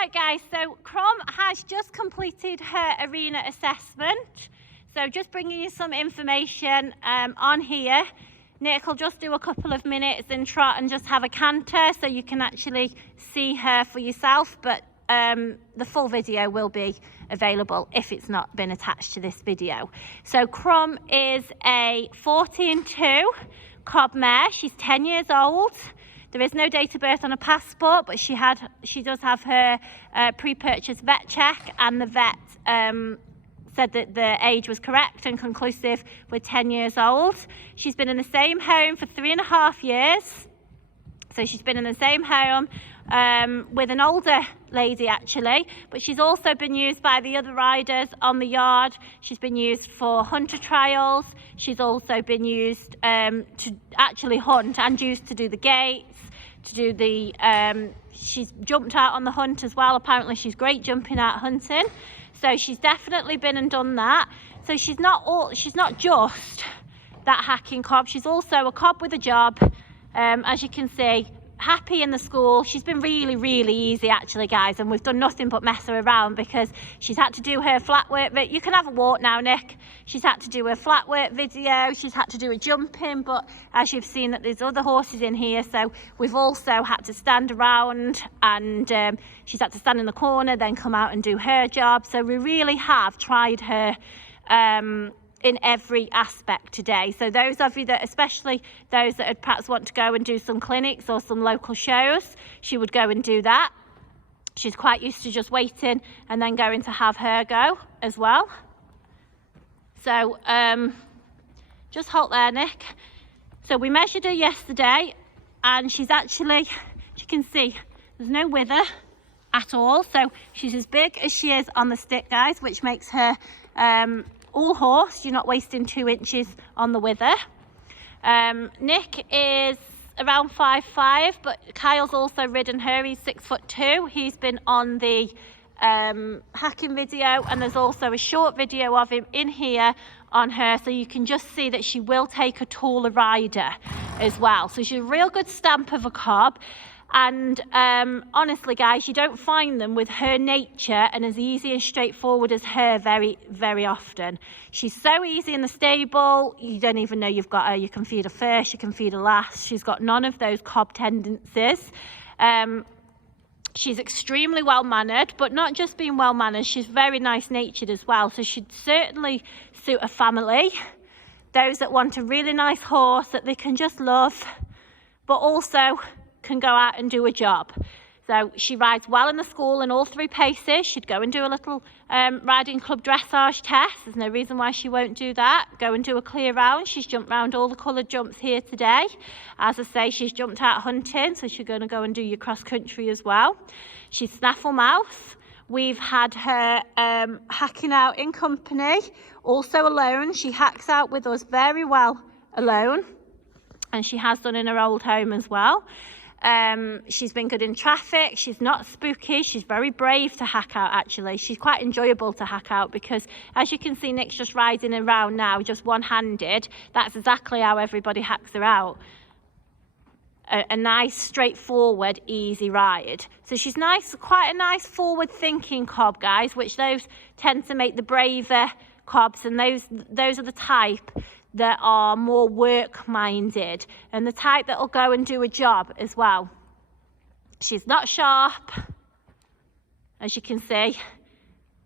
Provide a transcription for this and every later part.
Right guys, so Crumb has just completed her arena assessment. So just bringing you some information on here. Nick will just do a couple of minutes in trot and just have a canter so you can actually see her for yourself, but the full video will be available if it's not been attached to this video. So Crumb is a 14-2 cob mare. She's 10 years old. There is no date of birth on a passport, but she does have her pre-purchase vet check, and the vet said that the age was correct and conclusive with 10 years old. She's been in the same home for 3.5 years. So she's been in the same home with an older lady actually, but she's also been used by the other riders on the yard. She's been used for hunter trials. She's also been used to actually hunt and used to do the gates, to do the, she's jumped out on the hunt as well. Apparently she's great jumping out hunting. So she's definitely been and done that. So she's not just that hacking cob. She's also a cob with a job. As you can see, happy in the school. She's been really, really easy actually, guys, and we've done nothing but mess her around because she's had to do her flat work. But you can have a walk now, Nick. She's had to do her flat work video. She's had to do a jumping, but as you've seen that there's other horses in here, so we've also had to stand around, and she's had to stand in the corner, then come out and do her job. So we really have tried her in every aspect today. So those of you that, especially those that would perhaps want to go and do some clinics or some local shows, she would go and do that. She's quite used to just waiting and then going to have her go as well. So just hold there, Nick. So we measured her yesterday, and she's actually, as you can see, there's no wither at all. So she's as big as she is on the stick, guys, which makes her all horse. You're not wasting 2 inches on the wither. Nick is around 5'5", but Kyle's also ridden her. He's 6'2". He's been on the hacking video, and there's also a short video of him in here on her, so you can just see that she will take a taller rider as well. So she's a real good stamp of a cob. And honestly, guys, you don't find them with her nature and as easy and straightforward as her very, very often. She's so easy in the stable, you don't even know you've got her. You can feed her first, you can feed her last. She's got none of those cob tendencies. She's extremely well-mannered, but not just being well-mannered, she's very nice-natured as well. So she'd certainly suit a family, those that want a really nice horse that they can just love, but also can go out and do a job. So she rides well in the school in all 3 paces. She'd go and do a little riding club dressage test. There's no reason why she won't do that. Go and do a clear round. She's jumped round all the coloured jumps here today. As I say, she's jumped out hunting, so she's going to go and do your cross country as well. She's snaffle mouth. We've had her hacking out in company, also alone. She hacks out with us very well alone, and she has done in her old home as well. She's been good in traffic. She's not spooky. She's very brave to hack out actually. She's quite enjoyable to hack out because, as you can see, Nick's just riding around now just one-handed. That's exactly how everybody hacks her out. A nice, straightforward, easy ride. So she's nice, quite a nice forward-thinking cob, guys, which those tend to make the braver cobs, and those are the type that are more work-minded and the type that will go and do a job as well. She's not sharp, as you can see.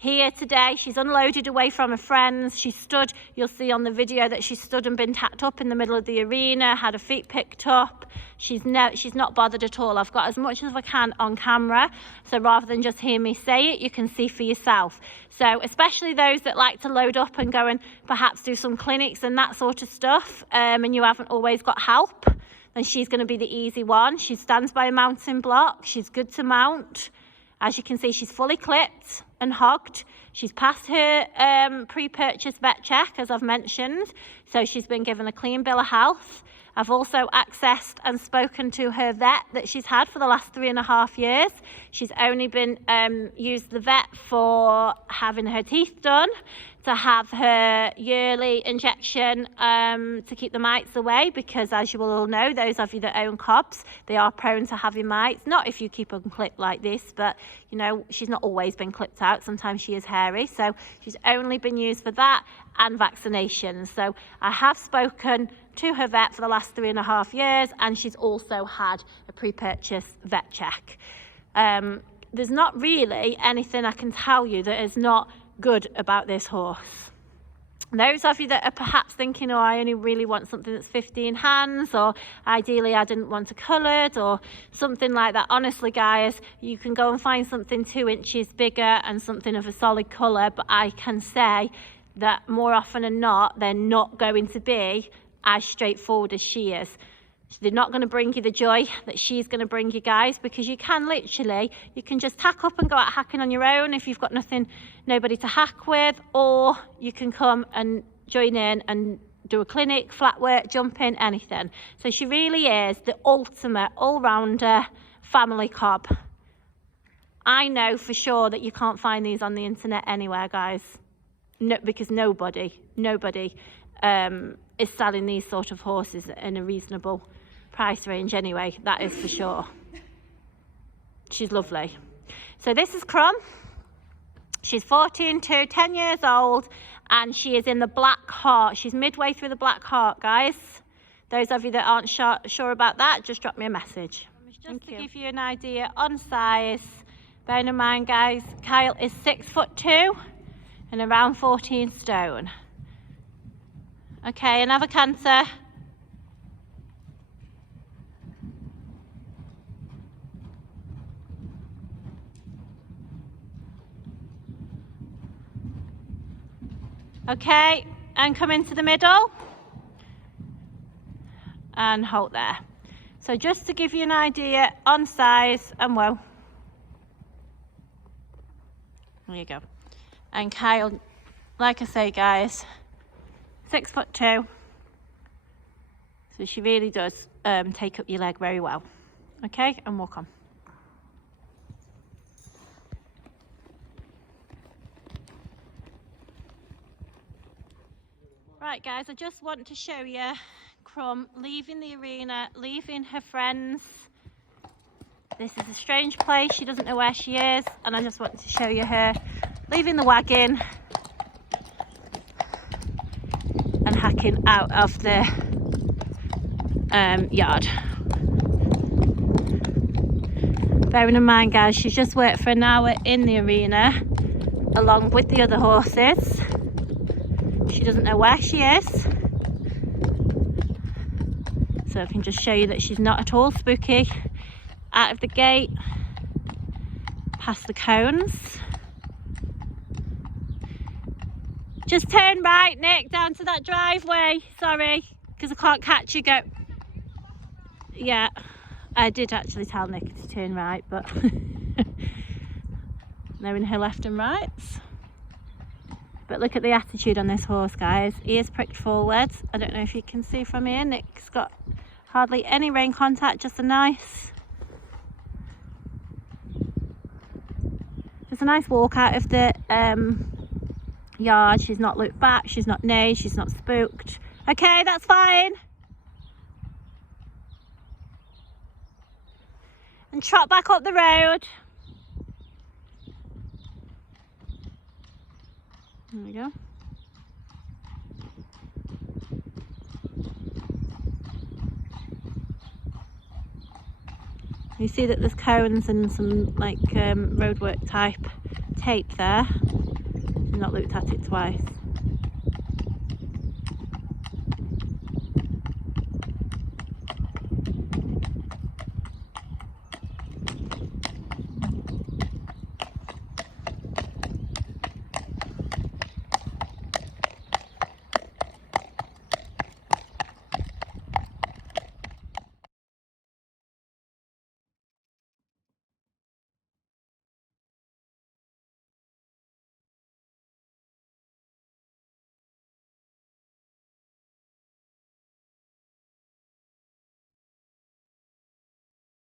Here today, she's unloaded away from her friends. She stood, you'll see on the video that she stood and been tacked up in the middle of the arena, had her feet picked up. She's not bothered at all. I've got as much as I can on camera, so rather than just hear me say it, you can see for yourself. So especially those that like to load up and go and perhaps do some clinics and that sort of stuff, and you haven't always got help, then she's going to be the easy one. She stands by a mounting block. She's good to mount. As you can see, she's fully clipped and hogged. She's passed her pre-purchase vet check, as I've mentioned, so she's been given a clean bill of health. I've also accessed and spoken to her vet that she's had for the last 3.5 years. She's only been used the vet for having her teeth done, to have her yearly injection to keep the mites away, because as you will all know, those of you that own cobs, they are prone to having mites. Not if you keep them clipped like this, but you know, she's not always been clipped out. Sometimes she is hairy, so she's only been used for that and vaccinations. So I have spoken to her vet for the last 3.5 years, and she's also had a pre-purchase vet check. There's not really anything I can tell you that is not good about this horse. Those of you that are perhaps thinking, oh, I only really want something that's 15 hands, or ideally I didn't want a coloured or something like that, honestly guys, you can go and find something 2 inches bigger and something of a solid colour, but I can say that more often than not, they're not going to be as straightforward as she is. They're not going to bring you the joy that she's going to bring you guys, because you can just tack up and go out hacking on your own if you've got nobody to hack with, or you can come and join in and do a clinic, flat work, jumping, anything. So she really is the ultimate all-rounder family cob. I know for sure that you can't find these on the internet anywhere, guys. No, because nobody is selling these sort of horses in a reasonable price range anyway, that is for sure. She's lovely. So this is Crumb. She's 14 to 10 years old, and she is in the Black Heart. She's midway through the Black Heart, guys. Those of you that aren't sure about that, just drop me a message. Just to give you an idea on size, bearing in mind, guys, Kyle is 6'2" and around 14 stone. Okay, another canter. Okay, and come into the middle and hold there. So just to give you an idea on size and whoa. There you go. And Kyle, like I say, guys, 6'2". So she really does take up your leg very well. Okay, and walk on. Right guys, I just want to show you Crumb leaving the arena, leaving her friends. This is a strange place, she doesn't know where she is, and I just want to show you her leaving the wagon and hacking out of the yard. Bearing in mind, guys, she's just worked for an hour in the arena along with the other horses. She doesn't know where she is, so I can just show you that she's not at all spooky. Out of the gate, past the cones. Just turn right, Nick, down to that driveway. Sorry, because I can't catch you. Go. Yeah, I did actually tell Nick to turn right, but knowing her left and rights. But look at the attitude on this horse, guys. Ears pricked forward. I don't know if you can see from here. Nick's got hardly any rein contact, just a nice walk out of the yard. She's not looked back, she's not neighed, she's not spooked. Okay, that's fine. And trot back up the road. There we go. You see that there's cones and some like roadwork type tape there. I've not looked at it twice.